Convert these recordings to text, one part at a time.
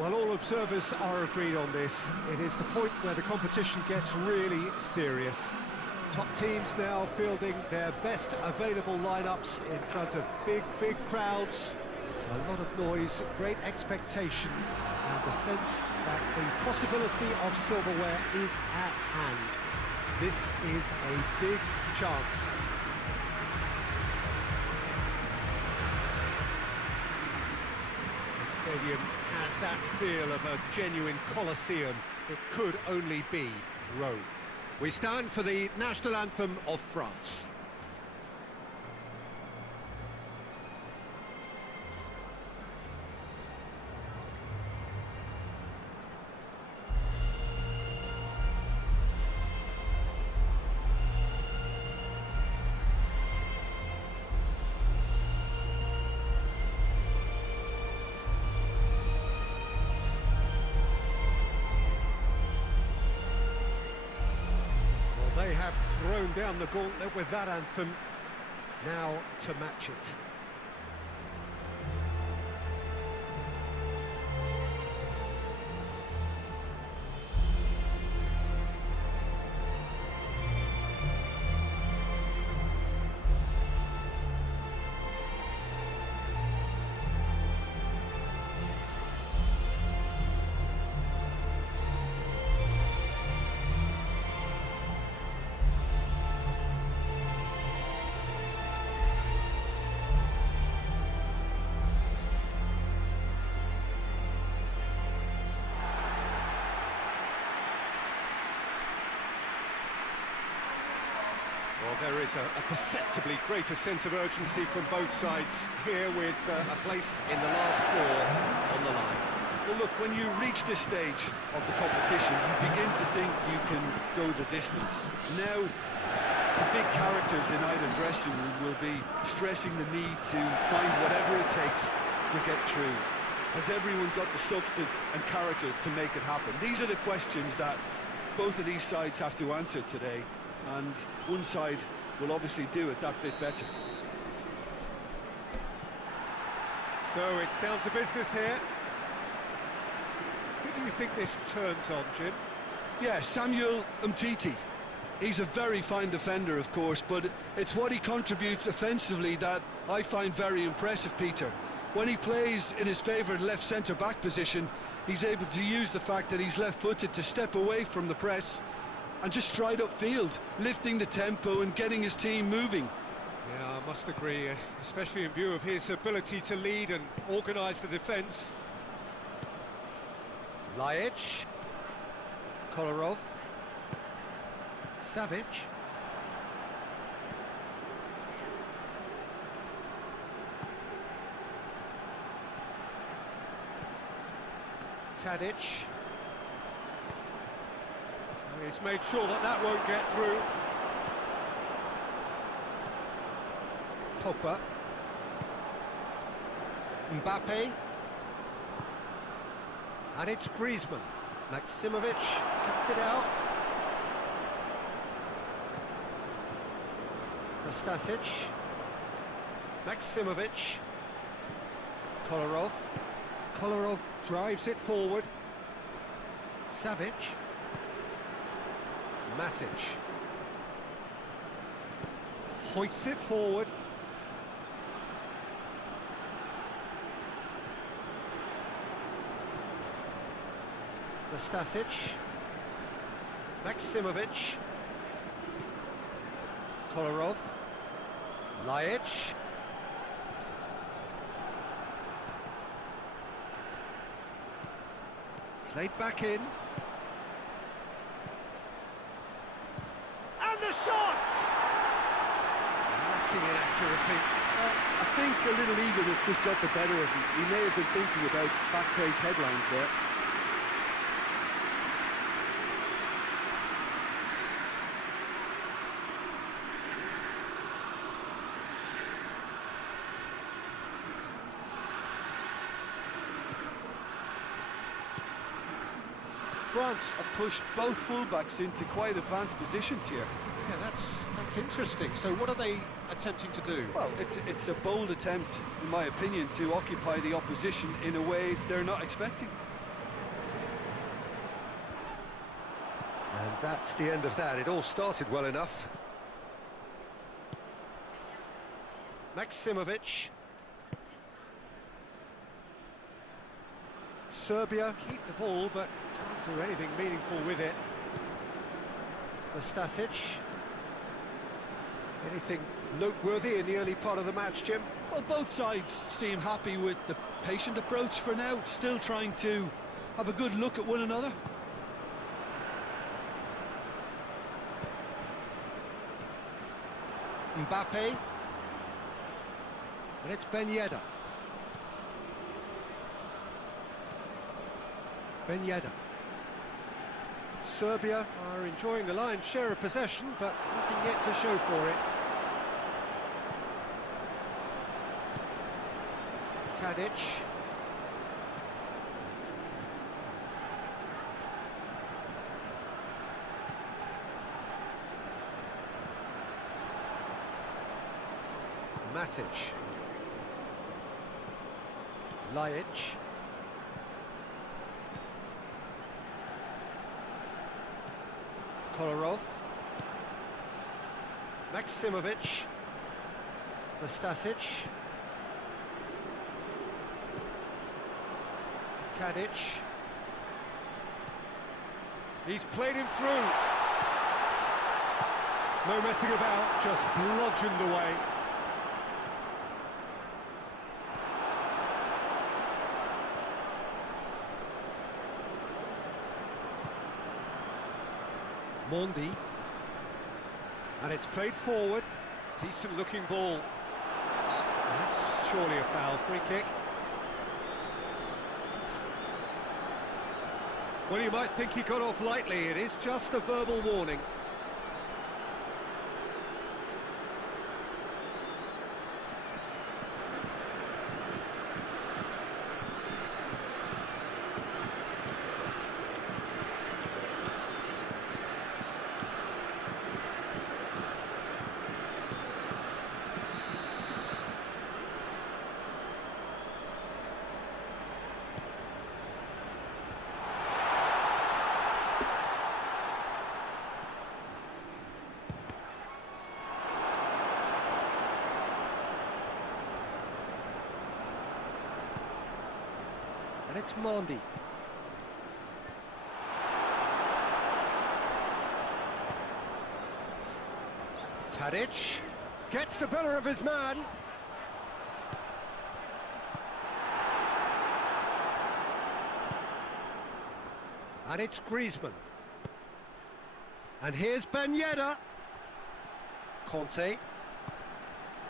Well, all observers are agreed on this. It is the point where the competition gets really serious. Top teams now fielding their best available lineups in front of big crowds. A lot of noise, great expectation, and the sense that the possibility of silverware is at hand. This is a big chance. The stadium has that feel of a genuine Colosseum. It could only be Rome. We stand for the national anthem of France. They have thrown down the gauntlet with that anthem. Now to match it. Well, there is a perceptibly greater sense of urgency from both sides here with a place in the last four on the line. Well, look, when you reach this stage of the competition, you begin to think you can go the distance. Now, the big characters in either dressing room will be stressing the need to find whatever it takes to get through. Has everyone got the substance and character to make it happen? These are the questions that both of these sides have to answer today, and one side will obviously do it that bit better. So it's down to business here. Who do you think this turns on, Jim? Yeah, Samuel Umtiti. He's a very fine defender, of course, but it's what he contributes offensively that I find very impressive, Peter. When he plays in his favourite left centre-back position, he's able to use the fact that he's left-footed to step away from the press and just stride upfield, lifting the tempo and getting his team moving. Yeah, I must agree, especially in view of his ability to lead and organise the defence. Lajic, Kolarov, Savic. Tadic. He's made sure that that won't get through. Pogba. Mbappe. And it's Griezmann. Maximovic cuts it out. Nastasic. Maximovic. Kolarov. Kolarov drives it forward. Savic. Matic. Hoists it forward. Nastasic. Maximovic. Kolarov. Lajic. Played back in. And the shot! Lacking in accuracy. I think a little eagerness just got the better of him. He may have been thinking about back-page headlines there. France have pushed both fullbacks into quite advanced positions here. Yeah, that's interesting. So what are they attempting to do? Well, it's a bold attempt, in my opinion, to occupy the opposition in a way they're not expecting. And that's the end of that. It all started well enough. Maksimovic. Serbia keep the ball, but can't do anything meaningful with it. Nastasic. Anything noteworthy in the early part of the match, Jim? Well, both sides seem happy with the patient approach for now, still trying to have a good look at one another. Mbappe. And it's Ben Yedder. Ben Yedder. Serbia are enjoying the lion's share of possession, but nothing yet to show for it. Tadic. Matic. Lajic. Kolarov. Maksimovic. Nastasic. Tadic. He's played him through. No messing about, just bludgeoned away. Mondi. And it's played forward. Decent looking ball. That's surely a foul. Free kick. Well, you might think he got off lightly. It is just a verbal warning. And it's Mondi. Tadic gets the better of his man. And it's Griezmann. And here's Ben Yedder. Conte.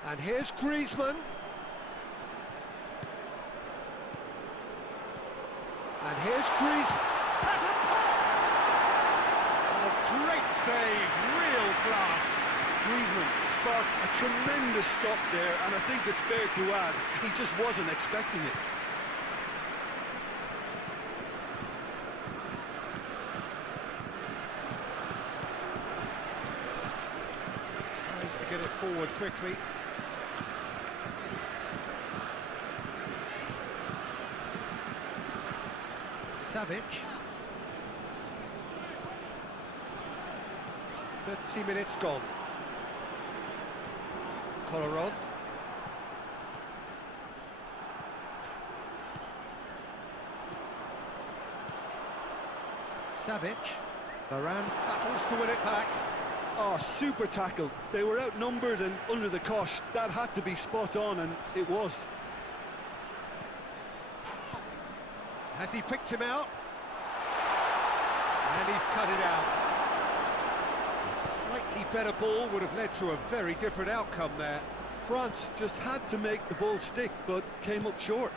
And here's Griezmann. And here's Griezmann. That's a pop! A great save, real class. Griezmann sparked a tremendous stop there, and I think it's fair to add, he just wasn't expecting it. Tries to get it forward quickly. Savic. 30 minutes gone. Kolarov. Savic. Varane battles to win it back. Oh, super tackle. They were outnumbered and under the cosh. That had to be spot on, and it was. Has he picked him out? And he's cut it out. A slightly better ball would have led to a very different outcome there. France just had to make the ball stick, but came up short.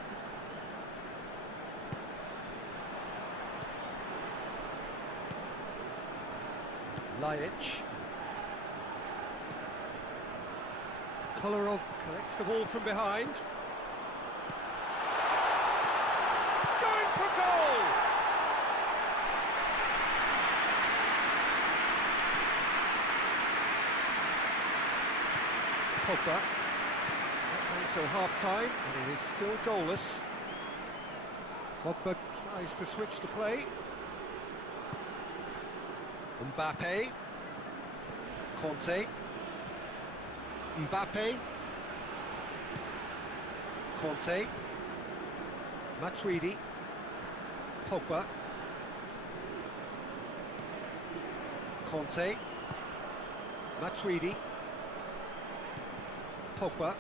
Lajic. Kolarov collects the ball from behind. Going for goal! Pogba. Not until half-time, and it is still goalless. Pogba tries to switch the play. Mbappe. Conte. Mbappe. Conte. Matuidi. Pogba. Conte. Matuidi. Pogba.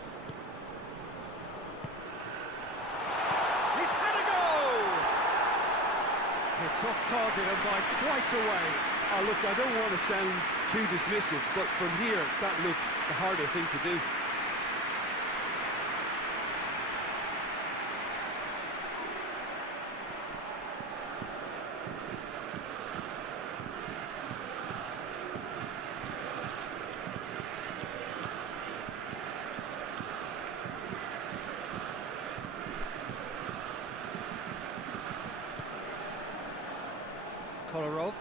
He's had a goal! It's off target and by quite a way. Oh, look, I don't want to sound too dismissive, but from here, that looks the harder thing to do. Kolarov.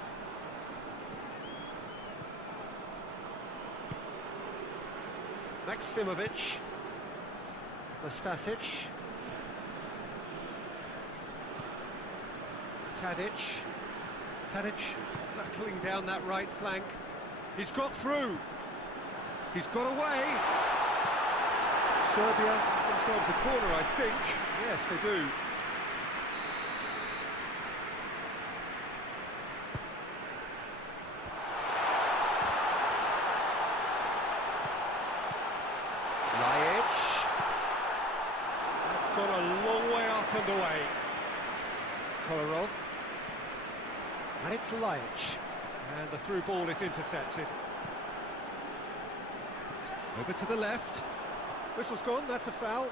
Maksimovic. Nastasic. Tadic. Tadic battling down that right flank. He's got through. He's got away. Serbia have themselves a corner, I think. Yes, they do. That's gone a long way up and away. Kolarov. And it's Lajic. And the through ball is intercepted. Over to the left. Whistle's gone, that's a foul.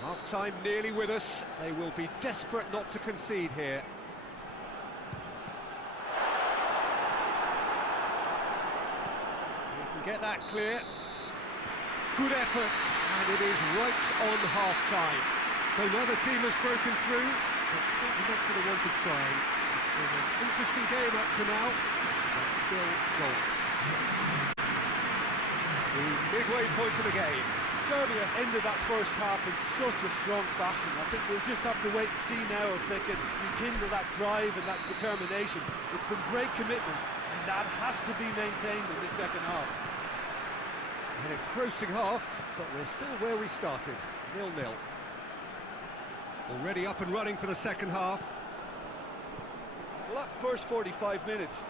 Half-time nearly with us. They will be desperate not to concede here. We can get that clear. Good effort, and it is right on half-time. So neither team has broken through, but certainly not for the want of trying. It's been an interesting game up to now, but still goals. The midway point of the game. Serbia ended that first half in such a strong fashion. I think we'll just have to wait and see now if they can rekindle that drive and that determination. It's been great commitment, and that has to be maintained in the second half. An engrossing half, but we're still where we started, 0-0. Already up and running for the second half. Well, that first 45 minutes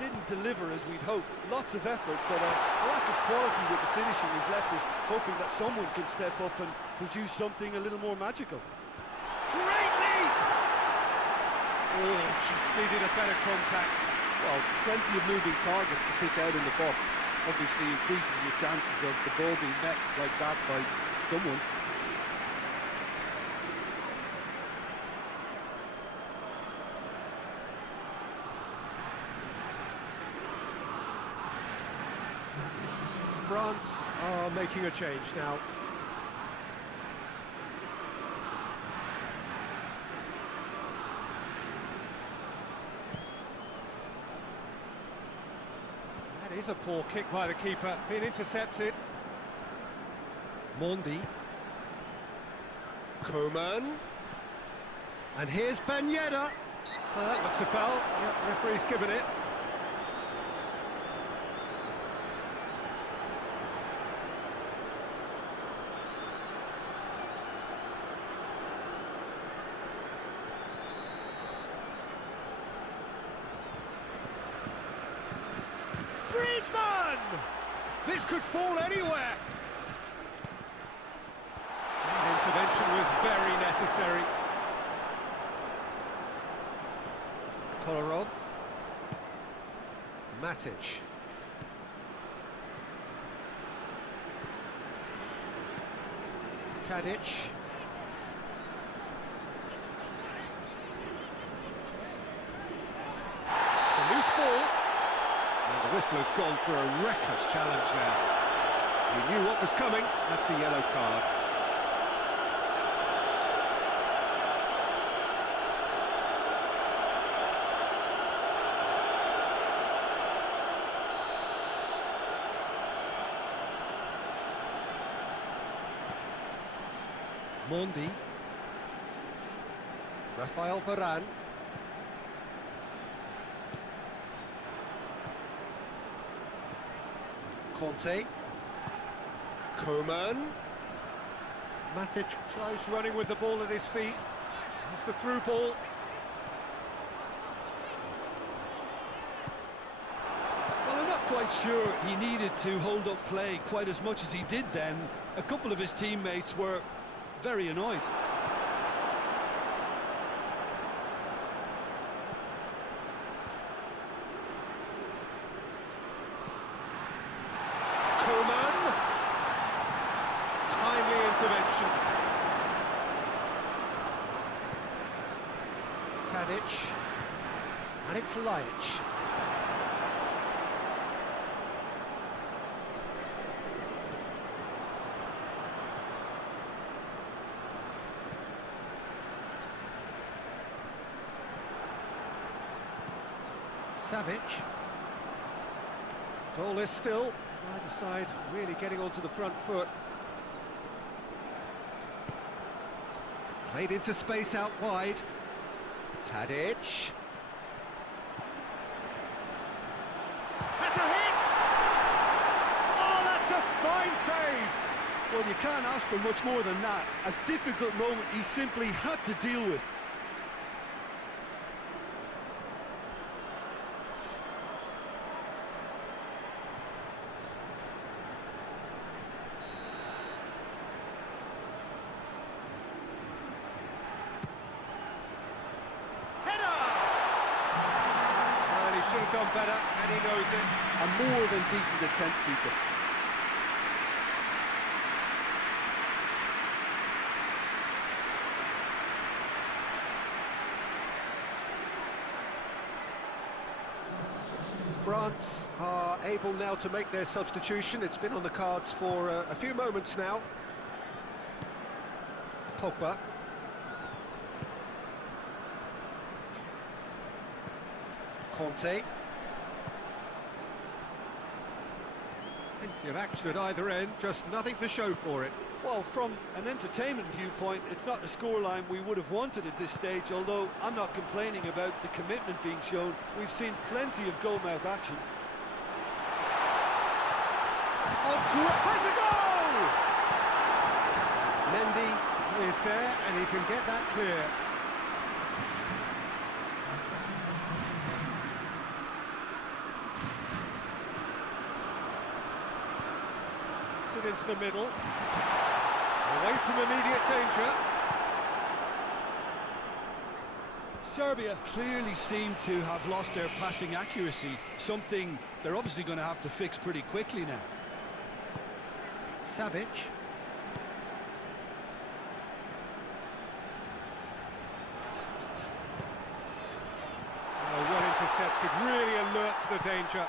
didn't deliver as we'd hoped. Lots of effort, but a lack of quality with the finishing has left us hoping that someone can step up and produce something a little more magical. Great leap! Oh, just needed a better contact. Well, plenty of moving targets to pick out in the box. Obviously increases your chances of the ball being met like that by someone. France are making a change now. That is a poor kick by the keeper, being intercepted. Mondi. Koeman. And here's Ben Yedder. Well, that looks a foul. Yep, referee's given it. Griezmann! This could fall anywhere. That intervention was very necessary. Kolarov. Matic. Tadic. It's a loose ball. And the whistler's gone for a reckless challenge there. He knew what was coming. That's a yellow card. Mondi. Rafael Varane. Conte. Koeman. Matic tries running with the ball at his feet. It's the through ball. Well, I'm not quite sure he needed to hold up play quite as much as he did then. A couple of his teammates were very annoyed. Koeman. Timely intervention. Tadic. And it's Laic. Savic. Goal is still. Neither side really getting onto the front foot. Played into space out wide. Tadic. Has a hit! Oh, that's a fine save! Well, you can't ask for much more than that. A difficult moment he simply had to deal with. Should have done better, and he knows it. A more than decent attempt, Peter. France are able now to make their substitution. It's been on the cards for a few moments now. Pogba. Conte. Plenty of action at either end, just nothing to show for it. Well, from an entertainment viewpoint, it's not the scoreline we would have wanted at this stage, although I'm not complaining about the commitment being shown. We've seen plenty of goal-mouth action. Oh, has a goal! Mendy is there, and he can get that clear. It into the middle, away from immediate danger. Serbia clearly seem to have lost their passing accuracy, something they're obviously going to have to fix pretty quickly now. Savic. Oh, well intercepted, really alert to the danger.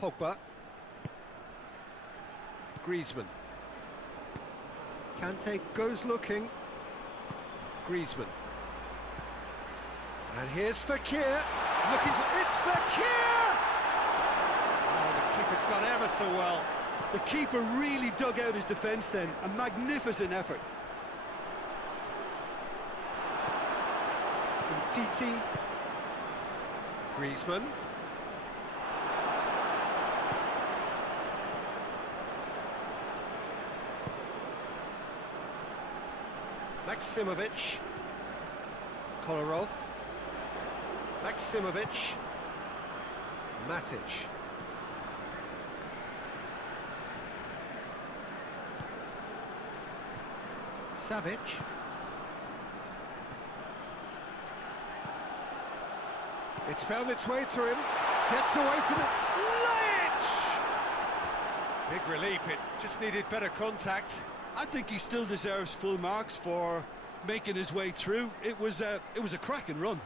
Pogba. Griezmann. Kante goes looking. Griezmann. And here's Fekir. Looking to... It's Fekir! Oh, the keeper's done ever so well. The keeper really dug out his defence then. A magnificent effort. Titi. Griezmann. Maximovic. Kolarov. Maximovic. Matic. Savic. It's found its way to him. Gets away from it. Laic! Big relief, it just needed better contact. I think he still deserves full marks for making his way through. It was a cracking run.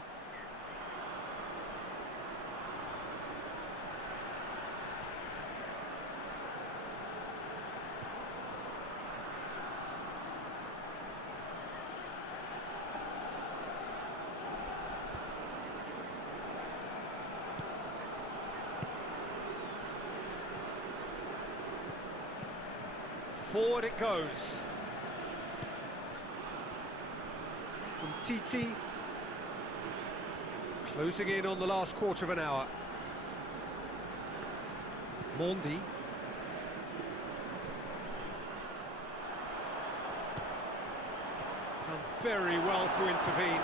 Forward it goes. Titi closing in on the last quarter of an hour. Mondi. Done very well to intervene.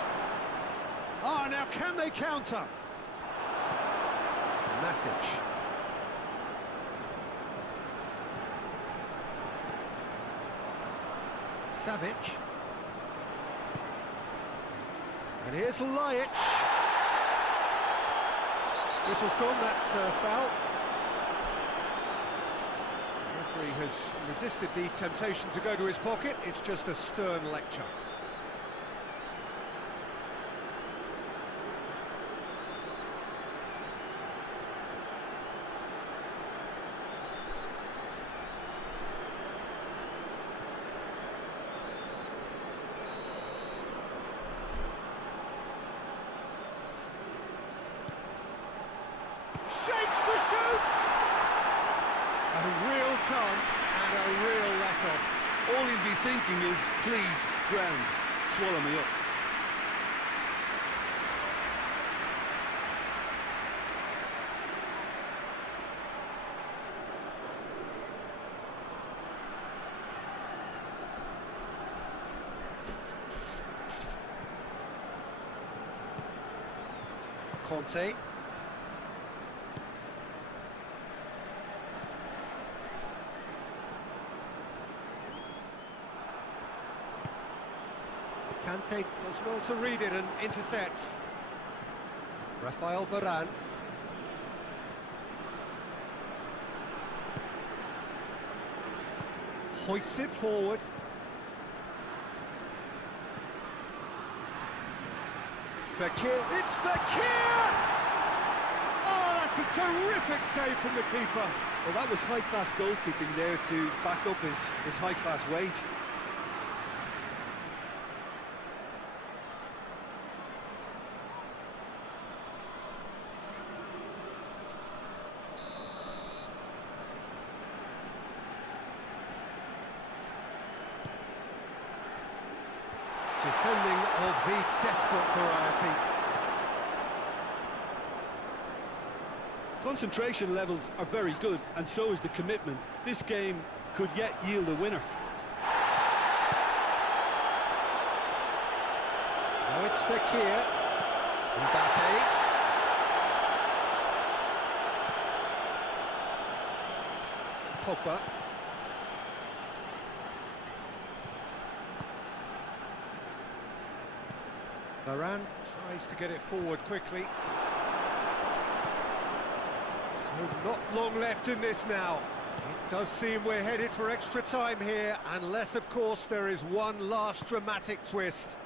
Ah, now can they counter? Matic. Savic. And here's Lajic. Whistle's gone, that's foul. The referee has resisted the temptation to go to his pocket. It's just a stern lecture. Shapes to shoot! A real chance and a real let-off. All he'd be thinking is, please, ground, swallow me up. Conte. Kante does well to read it and intercepts. Rafael Varane. Hoists it forward. Fekir, it's Fekir! Oh, that's a terrific save from the keeper. Well, that was high-class goalkeeping there to back up his high-class wage. Defending of the desperate variety. Concentration levels are very good, and so is the commitment. This game could yet yield a winner. Now it's Fekir. Mbappe. Pogba. Varane tries to get it forward quickly. So not long left in this now. It does seem we're headed for extra time here, unless, of course, there is one last dramatic twist.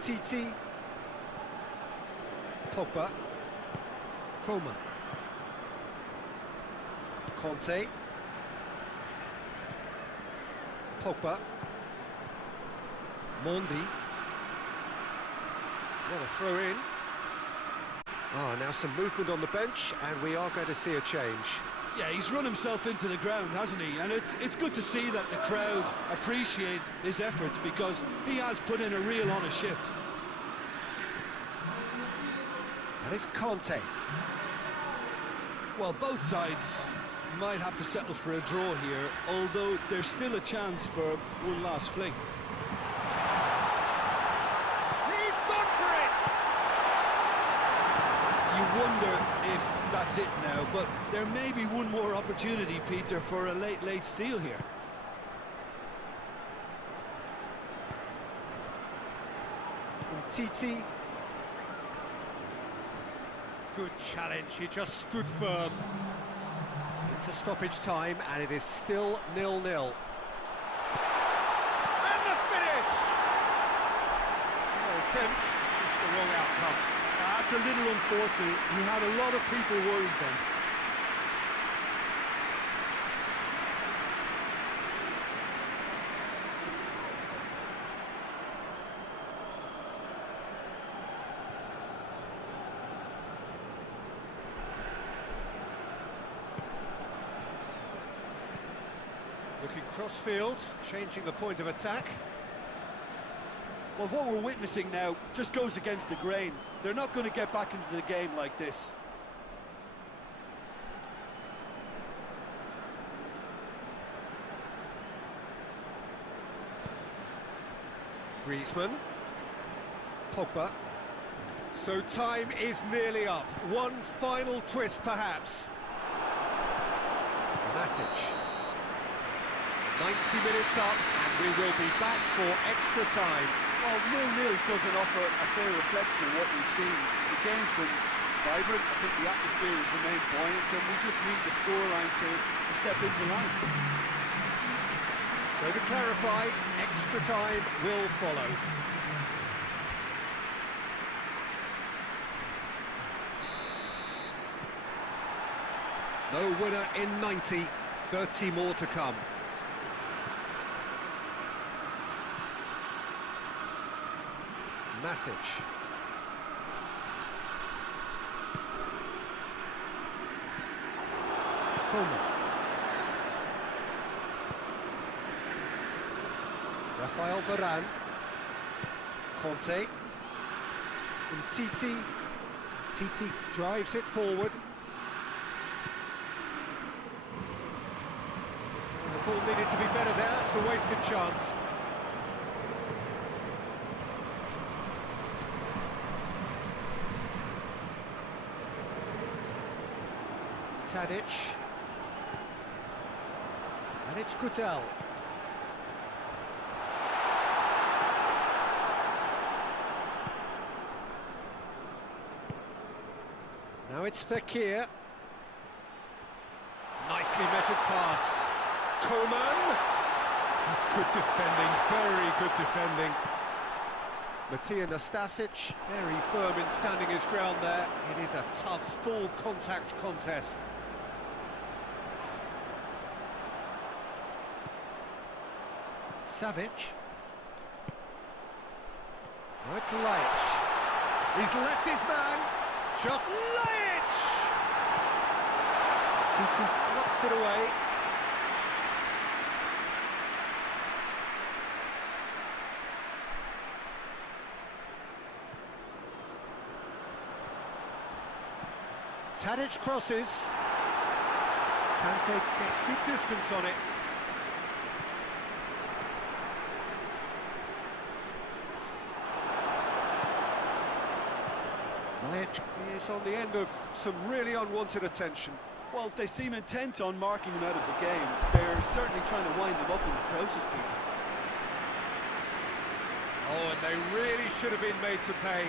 Titi. Pogba. Coman. Conte. Pogba. Mondi. What a throw in. Now some movement on the bench, and we are going to see a change. Yeah, he's run himself into the ground, hasn't he? And it's good to see that the crowd appreciate his efforts, because he has put in a real honest shift. And it's Conte. Well, both sides might have to settle for a draw here, although there's still a chance for one last fling. He's gone for it! You wonder if that's it now, but there may be one more opportunity, Peter, for a late steal here. Titi. Good challenge, he just stood firm. Into stoppage time, and it is still 0-0. And the finish! No attempt, just the wrong outcome. That's a little unfortunate. He had a lot of people worried then. Looking cross-field, changing the point of attack. Well, what we're witnessing now just goes against the grain. They're not going to get back into the game like this. Griezmann. Pogba. So time is nearly up. One final twist, perhaps. Matic. 90 minutes up, and we will be back for extra time. Well, 0-0 doesn't offer a fair reflection of what we've seen. The game's been vibrant. I think the atmosphere has remained buoyant, and we just need the scoreline to step into line. So to clarify, extra time will follow. No winner in 90, 30 more to come. Matic. Coleman. Rafael Varane. Conte. Titi. Titi drives it forward. The ball needed to be better there, it's a wasted chance. Tadic. And it's Gutel. Now it's Fekir. Nicely measured pass. Coman. That's good defending, very good defending. Matija Nastasic, very firm in standing his ground there. It is a tough, full contact contest. Savic. Now it's Laic. He's left his man. Just Laic! Titi knocks it away. Tadic crosses. Kante gets good distance on it. Laic is on the end of some really unwanted attention. Well, they seem intent on marking him out of the game. They're certainly trying to wind him up in the process, Peter. Oh, and they really should have been made to pay.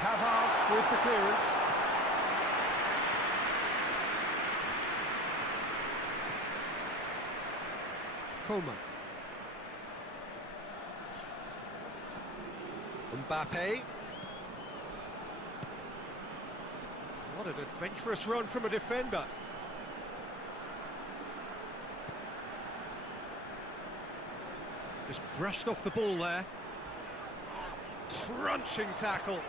Pavard with the clearance. Coman. Mbappe. What an adventurous run from a defender. Just brushed off the ball there. Crunching tackle.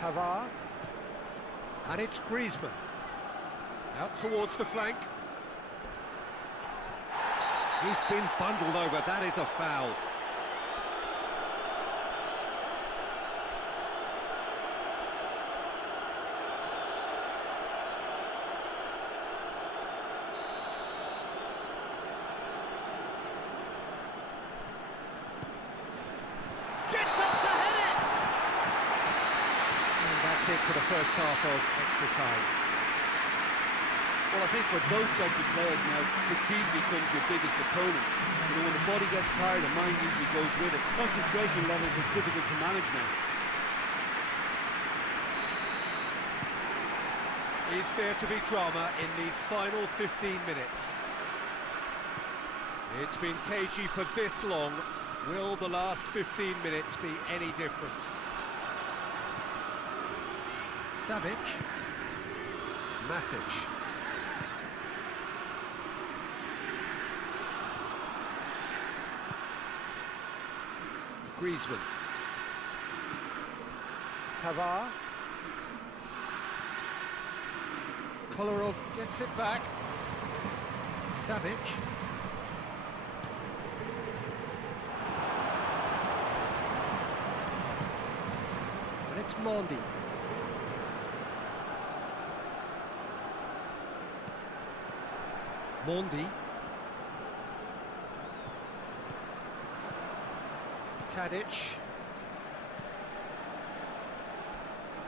Pavard. And it's Griezmann. Out towards the flank. He's been bundled over, that is a foul. Gets up to head it! And that's it for the first half of extra time. Well, I think for both sets of players now, fatigue becomes your biggest opponent. You know, when the body gets tired, the mind usually goes with it. Concentration levels are difficult to manage now. Is there to be drama in these final 15 minutes? It's been cagey for this long. Will the last 15 minutes be any different? Savic. Matic. Griezmann. Kavar. Kolarov gets it back. Savic. And it's Mondi. Mondi. Tadic.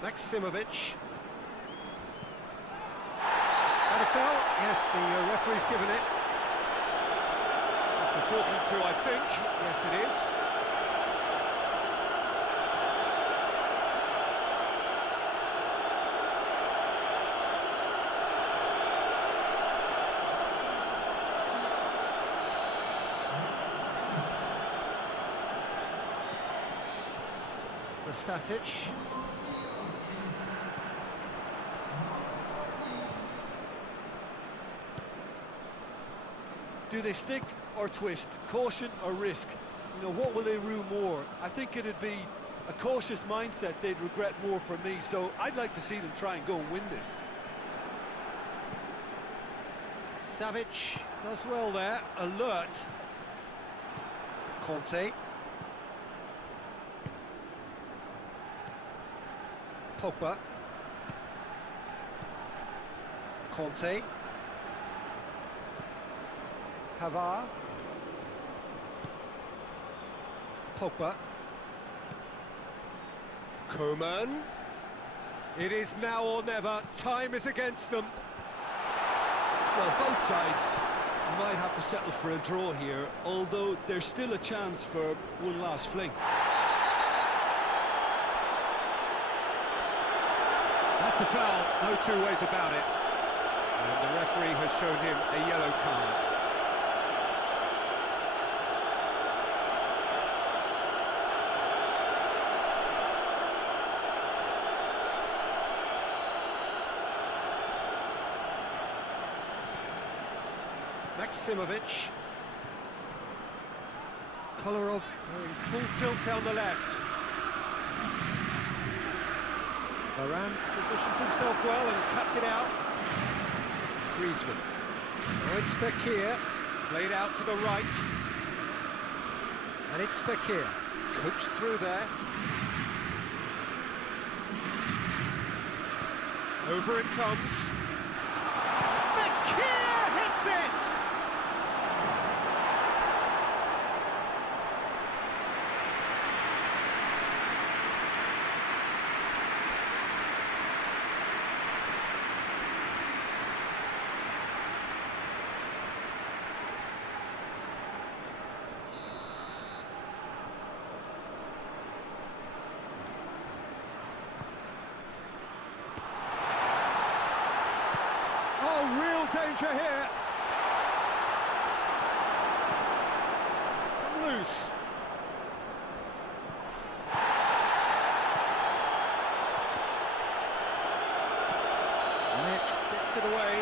Maksimovic. And a foul? Yes, the referee's given it. Just the talking to, I think. Yes, it is. Stasic. Do they stick or twist? Caution or risk? You know, what will they rue more? I think it'd be a cautious mindset they'd regret more for me, so I'd like to see them try and go and win this. Savic does well there, alert. Conte. Pogba. Conte. Kavar. Pogba. Coman. It is now or never. Time is against them. Well, both sides might have to settle for a draw here, although there's still a chance for one last fling. That's a foul, no two ways about it. And the referee has shown him a yellow card. Maksimovic. Kolarov going full tilt down the left. Varane positions himself well and cuts it out. Griezmann. Now it's Fekir, played out to the right. And it's Fekir, coached through there. Over it comes. Fekir hits it! Real danger here. It's come loose. Edge gets it away.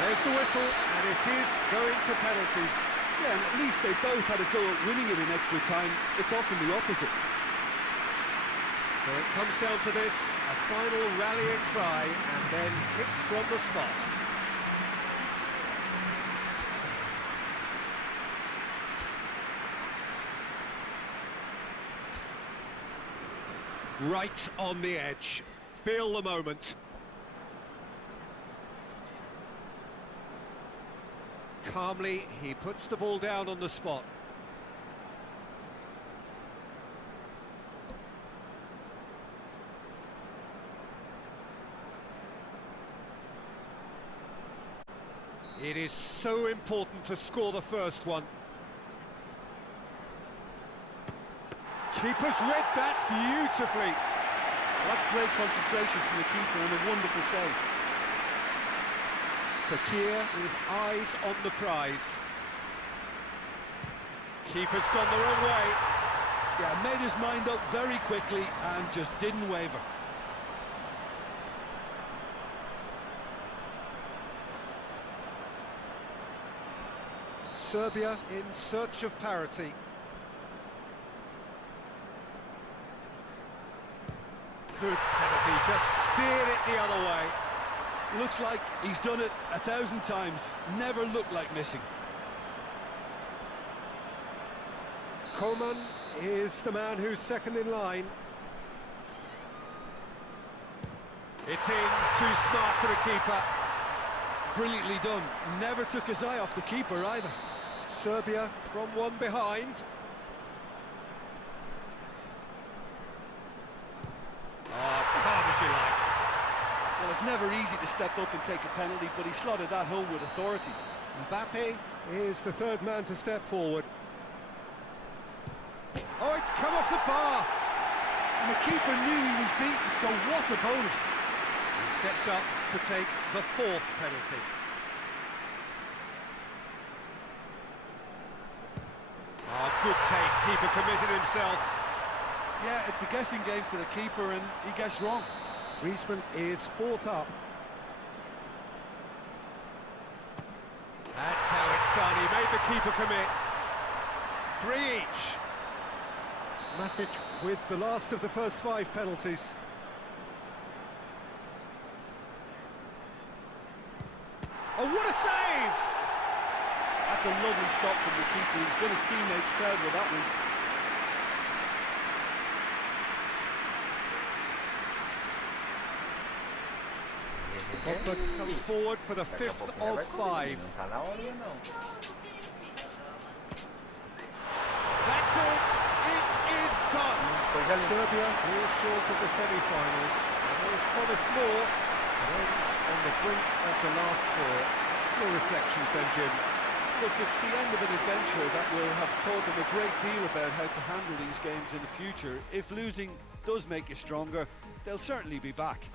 There's the whistle, and it is going to penalties. Yeah, and at least they both had a go at winning it in extra time. It's often the opposite. So it comes down to this, a final rallying cry, and then kicks from the spot. Right on the edge. Feel the moment. Calmly, he puts the ball down on the spot. It is so important to score the first one. Keeper's read that beautifully. That's great concentration from the keeper and a wonderful save. Fekir with eyes on the prize. Keeper's gone the wrong way. Yeah, made his mind up very quickly and just didn't waver. Serbia in search of parity. Good penalty, just steered it the other way. Looks like he's done it 1,000 times. Never looked like missing. Coleman is the man who's second in line. It's in, too smart for the keeper. Brilliantly done. Never took his eye off the keeper either. Serbia from one behind. Oh, calm as you like. Well, it's never easy to step up and take a penalty, but he slotted that home with authority. Mbappe is the third man to step forward. Oh, it's come off the bar! And the keeper knew he was beaten, so what a bonus! He steps up to take the fourth penalty. Oh, good take. Keeper committed himself. Yeah, it's a guessing game for the keeper, and he guessed wrong. Griezmann is fourth up. That's how it's done. He made the keeper commit. 3 each. Matic with the last of the first 5 penalties. Oh, what a save! That's a lovely stop from the keeper. He's got his teammates proud with that one. Pogba comes forward for the 5th of 5. That's it! It is done! Serbia falls short of the semi-finals. They promised more, and ends on the brink of the last 4. Your reflections then, Jim? Look, it's the end of an adventure that will have taught them a great deal about how to handle these games in the future. If losing does make you stronger, they'll certainly be back.